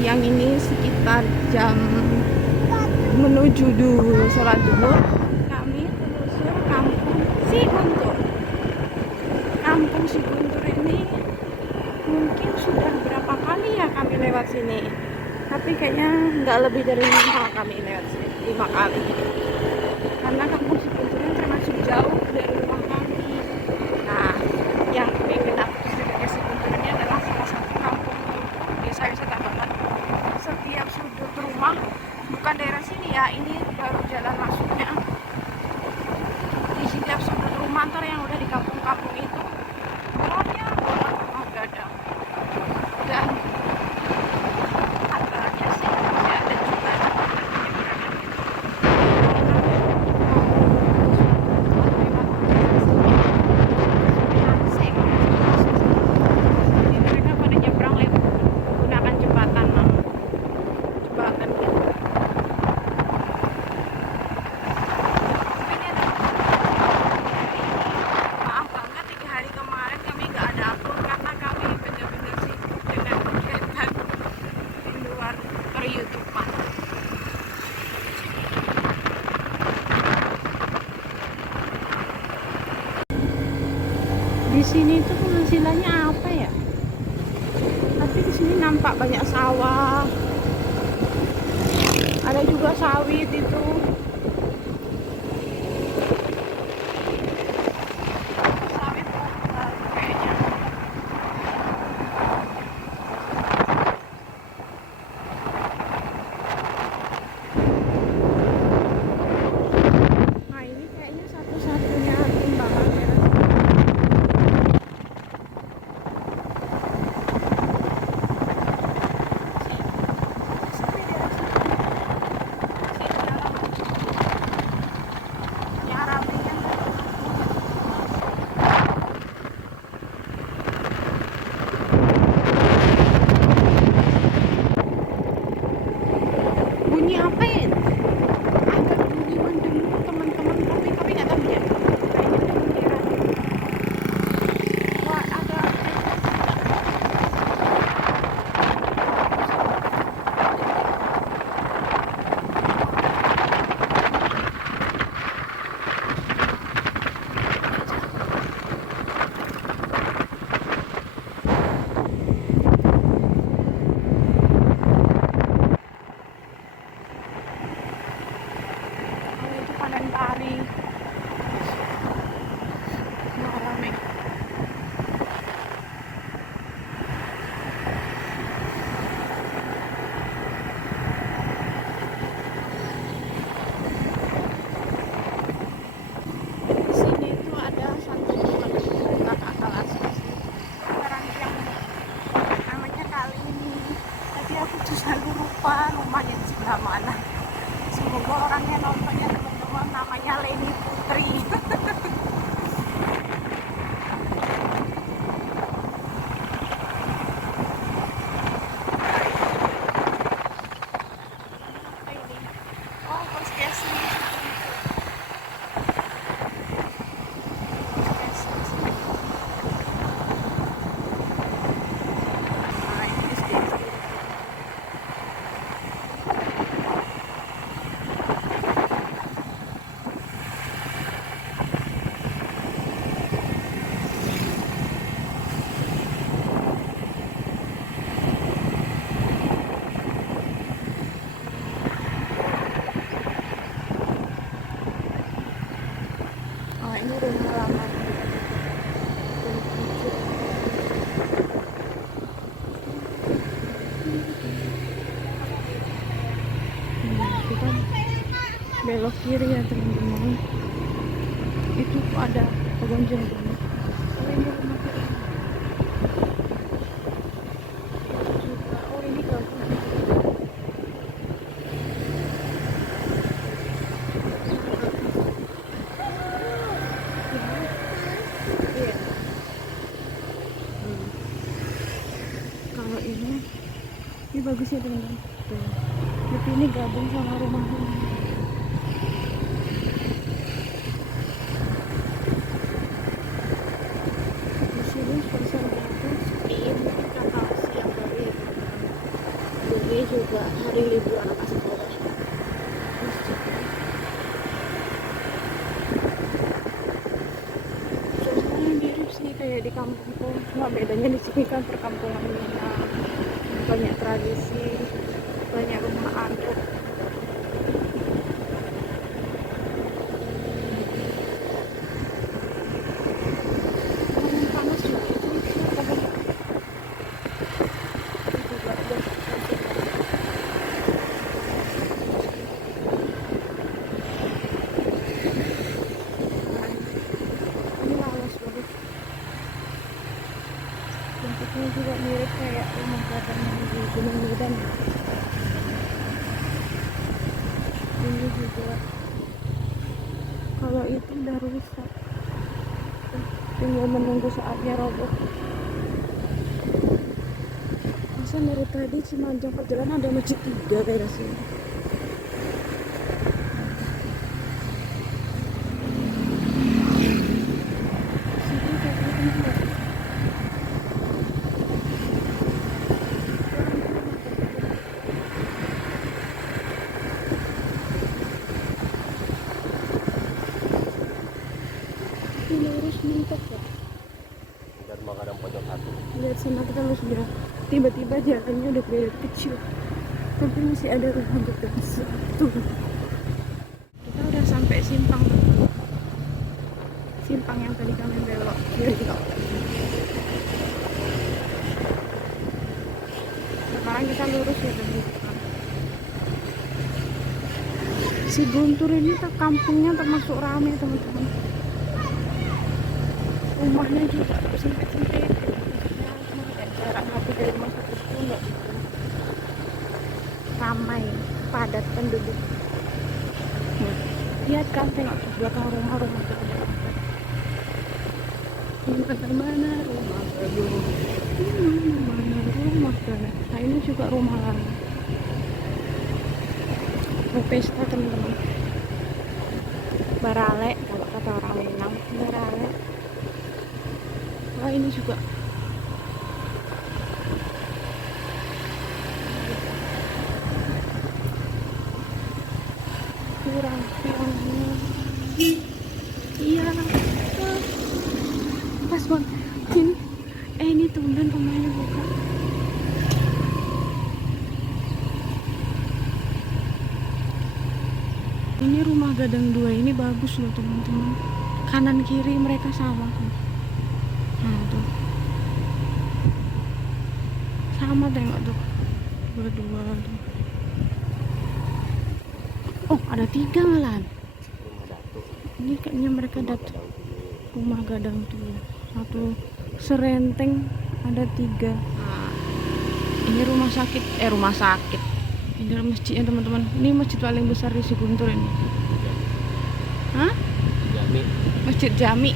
siang ini sekitar jam menuju dulu sholat zuhur, kami telusur kampung Siguntur. Kampung Siguntur ini mungkin sudah berapa kali ya kami lewat sini, tapi kayaknya nggak lebih dari 5 kami lewat sini, 5 kali, karena kampung Siguntur ini termasuk jauh dari rumah kami. Nah, yang bikin aku tertarik Siguntur ini adalah salah satu kampung desa wisata banget. Setiap sudut rumah, bukan daerah sini ya, ini baru jalan masuknya. Di setiap sudut rumah ntar yang udah di kampung-kampung itu banyak banget rumah gadang. Dan katanya sih masih ada juga penyeberangan gitu. Jadi mereka pada nyebrang lewat menggunakan jembatan, jembatan gitu. Maaf banget 3 hari kemarin kami nggak ada upload karena kami benar-benar sibuk dengan kegiatan di luar per YouTube. Di sini tuh penghasilannya apa ya? Tapi di sini nampak banyak sawah, ada juga sawit itu. Sawit kayaknya. Nah ini kayaknya satu-satunya timbangan daerah. Bunyi apa ya? Agak bunyi mendengar teman-teman, tapi nggak tahu ya. Kayaknya ada bendera. Wah, ada. Oh, itu panen pari. Wah, rame. Di sini tuh ada satu kakak kelas orang yang namanya kali ini, tapi aku tuh selalu lupa rumahnya di sebelah mana. Semoga orangnya nontonnya teman-teman, namanya Leni Putri. Apa ini? Oh, puskesmas. Nah, ini puskesmas. Oh, ini rumah lama. Kita belok kiri ya teman-teman. Itu ada pohon jambu. Oh, ini rumah kita. Oh, ini gabung. Iya. Kalau ini bagus ya teman-teman. Tuh. Tapi ini gabung sama rumahnya. Di sini spesial itu seperti ini kakak siang dari ini juga hari libur anak sekolah. Suasananya mirip sih kayak di kampungku, cuma bedanya di sini kan perkampungan Minang, banyak tradisi, banyak rumah adat. Angin panas juga sih, tapi juga ada ini lawas banget. Bentuknya juga mirip kayak rumah gadang di Gunung Medan. Ini juga kalau itu udah rusak, tinggal menunggu saatnya roboh. Masa dari tadi sepanjang perjalanan ada masjid 3 kayak sini. Sini kayak tempat. Ini lurus mentok ya. Dan Makadang pojok satu. Lihat sana kita harus sudah tiba-tiba jalannya udah beda kecil, tapi masih ada rumah gedung satu. Kita udah sampai simpang, simpang yang tadi kami belok kiri. Sekarang kita lurus ya teman-teman. Si Guntur ini kampungnya termasuk ramai teman-teman. Rumahnya juga sempit-sempit. Jarak hati dari rumah satu itu enggak gitu. Ramai, padat penduduk. Lihat kan, tengok ke belakang rumah-rumah itu ada apa. Mana rumah gedung, mana rumah gedung. Nah ini juga rumah lama. Mau pesta teman-teman. Barale kalau kata orang Minang, barale. Wah ini juga kurang iya pas banget ini ini tumben rumahnya buka. Ini rumah gadang 2 ini bagus loh teman-teman, kanan kiri mereka sama kan. Nah tuh sama, tengok tuh dua-dua tuh. Oh ada 3 malahan. Ini kayaknya mereka datang rumah gadang tuh satu serenteng ada 3. Nah, ini rumah sakit ini masjidnya teman-teman. Ini masjid paling besar di Siguntur ini. Hah? Jami. Masjid Jami.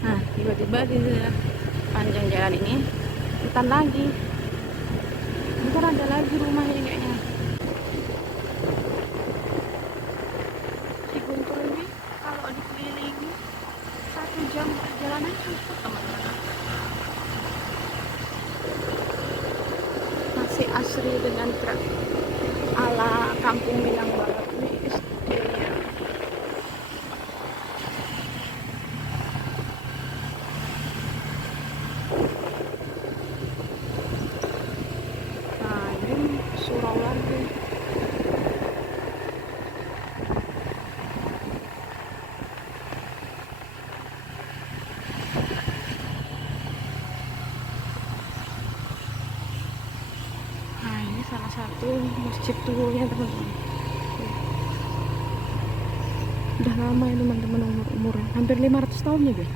Nah tiba-tiba di panjang jalan ini hutan lagi. Ntar ada lagi rumah ini kayaknya. Guntur ini kalau dikelilingi 1 jam perjalanan cukup teman-teman. Masih asri dengan truk ala kampung Minang banget. Ini SD-nya. Nah ini surau lagi. Salah satu masjid tuanya teman-teman. Udah lama ya teman-teman, umurnya hampir 500 tahun ya guys.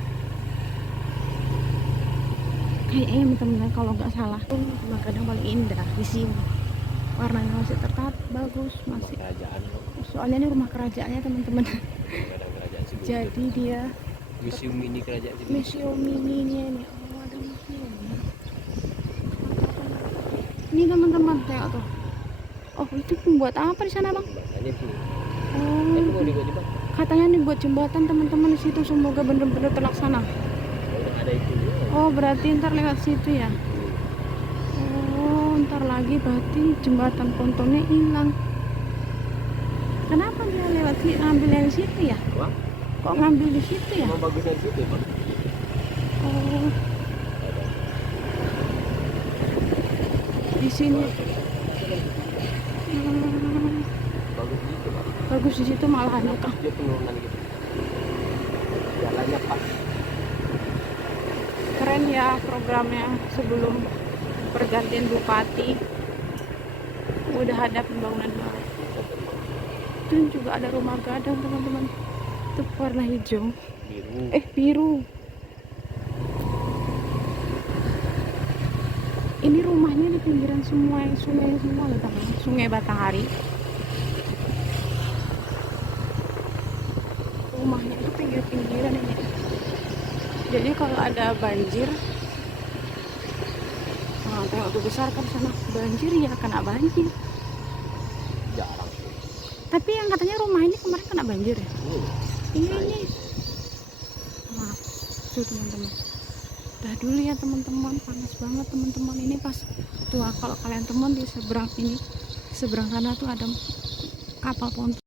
Kayaknya teman-teman kalau nggak salah tuh rumah gadang paling indah di sini. Warnanya masih tertata bagus, masih. Kerajaan. Soalnya ini rumah kerajaannya teman-teman. Kerajaan Siguntur. Jadi dia Museum mini kerajaan Siguntur. museum mininya ini. Oh ada museum. Ini teman-teman tengok tuh. Oh itu buat apa di sana bang? Jembatannya tuh. Oh, Itu mau dibuat jembatan. katanya nih buat jembatan teman-teman di situ, semoga bener-bener terlaksana. Udah ada itu. Oh berarti ntar lewat situ ya. Oh ntar lagi berarti jembatan pontonnya hilang. Kenapa dia lewat ngambil dari situ ya? Wah, Kok ngambil di situ ya? emang bagusnya di situ, Bang. Oh, di sini. Hmm, Bagus di situ, Bang. bagus di situ malah ada Pas dia penurunan gitu. Jalannya pas. keren ya programnya sebelum pergantian bupati. Udah ada pembangunan baru. Dan juga ada rumah gadang teman-teman. Itu warna hijau. Biru. Biru. Ini rumahnya di pinggiran sungai semua loh teman. Sungai Batanghari. Rumahnya itu pinggir-pinggiran ini. Jadi kalau ada banjir, nah, tengok tuh besar kan sana banjir ya kena banjir. Jarang. Tapi yang katanya rumah ini kemarin kena banjir ya. Ini. Maaf, tuh teman-teman. Dah dulu ya teman-teman, panas banget teman-teman. Ini pas tuh kalau kalian teman di seberang ini, seberang sana tuh ada kapal ponton.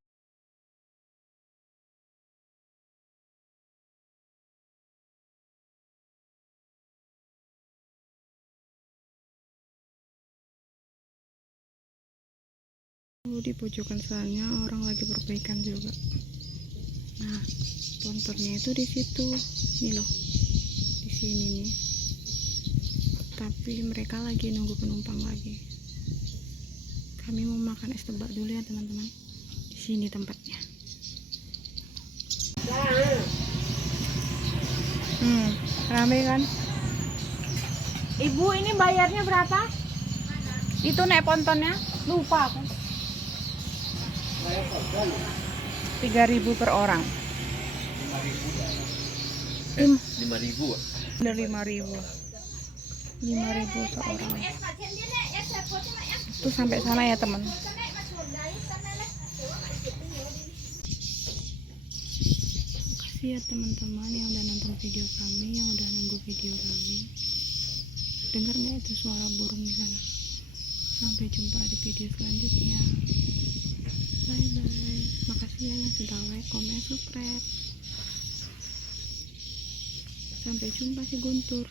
Di pojokan sana orang lagi perbaikan juga. Nah, pontonnya itu di situ. Nih loh. Di sini nih. Tapi mereka lagi nunggu penumpang lagi. Kami mau makan es tebak dulu ya teman-teman. Di sini tempatnya. Rame kan? Ibu, ini bayarnya berapa? Itu naik pontonnya? Lupa aku. 3.000 per orang. 5.000. Udah 5.000. 5.000 seorang. Itu sampai sana ya teman. Makasih ya teman-teman yang udah nonton video kami, yang udah nunggu video kami. Dengar nggak itu suara burung di sana? Sampai jumpa di video selanjutnya. Bye bye. Makasih ya yang sudah like, comment, subscribe. Sampai jumpa si Guntur.